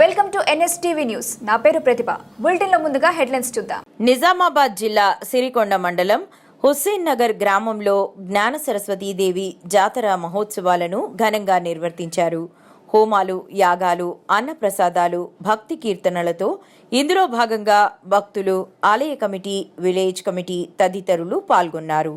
Welcome to NSTV news. నా పేరు ప్రతిభ. బులెటిన్లో ముందుగా హెడ్లైన్స్ చూద్దాం. నిజామాబాద్ జిల్లా సిరికొండ మండలం హుస్సేన్ నగర్ గ్రామంలో జ్ఞాన సరస్వతీదేవి జాతర మహోత్సవాలను ఘనంగా నిర్వర్తించారు. హోమాలు యాగాలు అన్నప్రసాదాలు భక్తి కీర్తనలతో ఇందులో భాగంగా భక్తులు ఆలయ కమిటీ విలేజ్ కమిటీ తదితరులు పాల్గొన్నారు.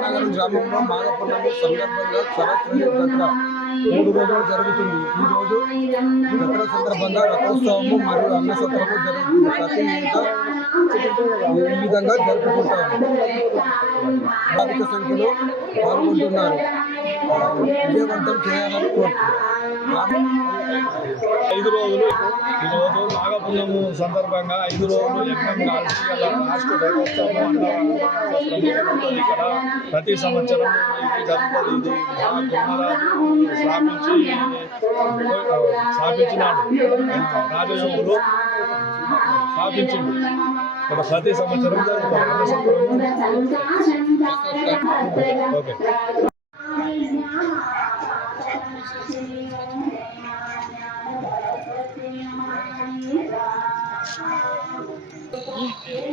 నగరం గ్రామంలో మాఘపున్నమి సందర్భంగా చరత్ర మూడు రోజులు జరుగుతుంది. ఈ రోజు దసరా సందర్భంగా రథోత్సవము మరియు అన్నసత్రము జరుగుతుంది. ప్రతి ఈ విధంగా జరుపుకుంటారు అధిక సంఖ్యలో పాల్గొంటున్నారు. విజయవంతం చేయాలని కోరుతున్నాను ఐదు రోజులు. ఈ రోజు నాగపుణ్యము సందర్భంగా ఐదు రోజులు ఎక్కడ కాల్చి అలా రాష్ట్ర రథోత్సవం సంవత్సరం ఇక్కడ ప్రతి సంవత్సరం జరుపుకొని ఇది మహాకుమారాన్ని స్థాపించి స్థాపించినాడు రాజయోగులు స్థాపించింది ఇక్కడ ప్రతి సంవత్సరం జరుగుతుంది ఓకే